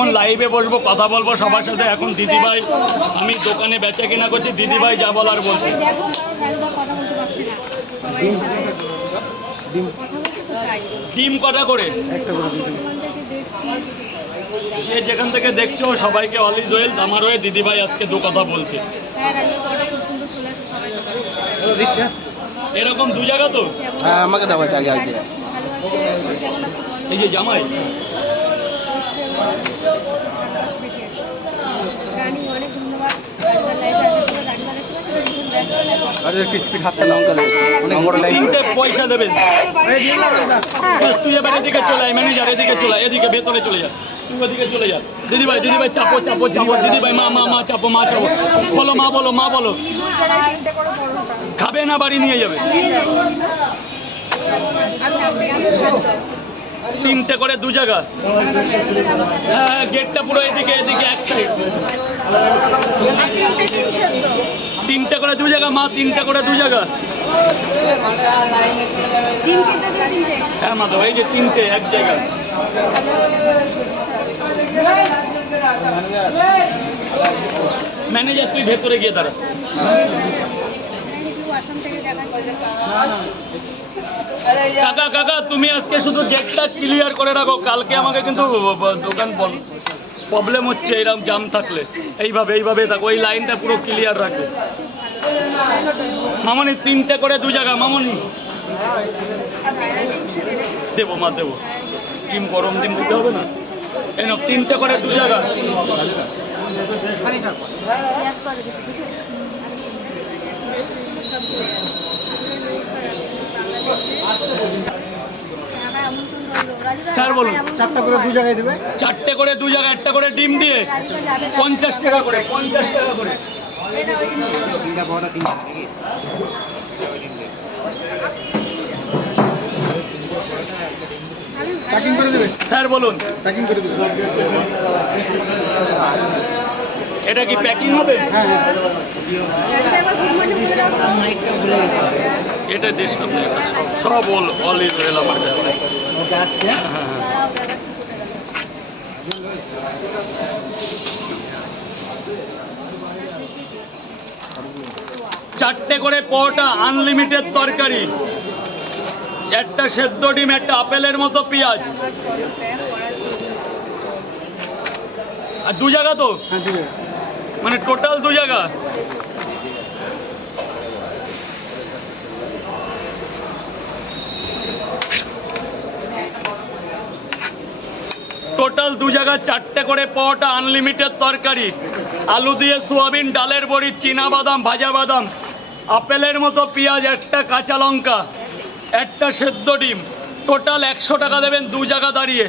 এখন লাইভে বসবো কথা বলব সবার সাথে। এখন দিদিভাই আমি দোকানে বেচা কিনা করছি দিদিভাই যা বলার বলছি। ডিম কটা করে? যে যেখান থেকে দেখছ সবাইকে অলিজ ওয়েলস আমার হয়ে দিদিভাই আজকে দু কথা বলছে। এরকম দু জায়গা তো? হ্যাঁ আমাকে দাও এটা আগে আগে। ভালো আছে কেমন আছে বলো এই যে জামাই। আরে একটু স্পিড হাতটা নাও। তাহলে অনেক লাইন তিনটে পয়সা দেবেন। বাস তুই এবার এদিকে চলে আয় ম্যানেজার এদিকে চলে আয়, এদিকে ভেতরে চলে যা তুই ওদিকে চলে যা। দিদিভাই দিদিভাই চাপো চাপো মা মা মা চাপো মা চাপো। বলো মা বলো মা বলো। খাবে না বাড়ি নিয়ে যাবে। তিনটে করে দু জায়গা। হ্যাঁ গেটটা পুরো এদিকে এদিকে এক সাইড তিনটে করে দু জায়গা, মা তিনটে করে দু জায়গা। হ্যাঁ মা তো, এই যে তিনটে, এক জায়গা। ম্যানেজার তুই ভেতরে গিয়ে করবে কাকা কাকা, তুমি আজকে শুধু গেটটা ক্লিয়ার করে রাখো। কালকে আমাকে কিন্তু দোকান বন্ধ। প্রবলেম হচ্ছে এরকম জাম থাকলে। এইভাবে এইভাবে থাকো ওই লাইনটা পুরো ক্লিয়ার রাখবে মামনি, তিনটে করে দু জায়গা, মামনি। দেবো মা, দেবো। ডিম, গরম ডিম দিতে হবে না? এন তিনটে করে দু জায়গা। স্যার বলুন। চারটা করে দু জায়গায় দেবে? চারটে করে দু জায়গায় একটা করে ডিম দিয়ে পঞ্চাশ টাকা করে পঞ্চাশ টাকা করে। প্যাকিং করে দেবে? স্যার বলুন। প্যাকিং করে দেবে। এটা কি প্যাকিং হবে? এটা দেশ সব অল অল ইজ আমার কাছে হ্যাঁ, হ্যাঁ, হ্যাঁ। চারটে করে পরোটা আনলিমিটেড তরকারি। একটা সেদ্ধ ডিম একটা আপেলের মতো পেঁয়াজ। আর দু জায়গা তো? মানে টোটাল দু জায়গা? টোটাল দু জায়গায় চারটে করে পাওয়াটা আনলিমিটেড তরকারি। আলু দিয়ে সোয়াবিন, ডালের বড়ি, চীনা বাদাম, ভাজা বাদাম, আপেলের মতো পেঁয়াজ, একটা কাঁচা লঙ্কা, একটা সেদ্ধ ডিম। টোটাল একশো টাকা দেবেন দু জায়গা দাঁড়িয়ে।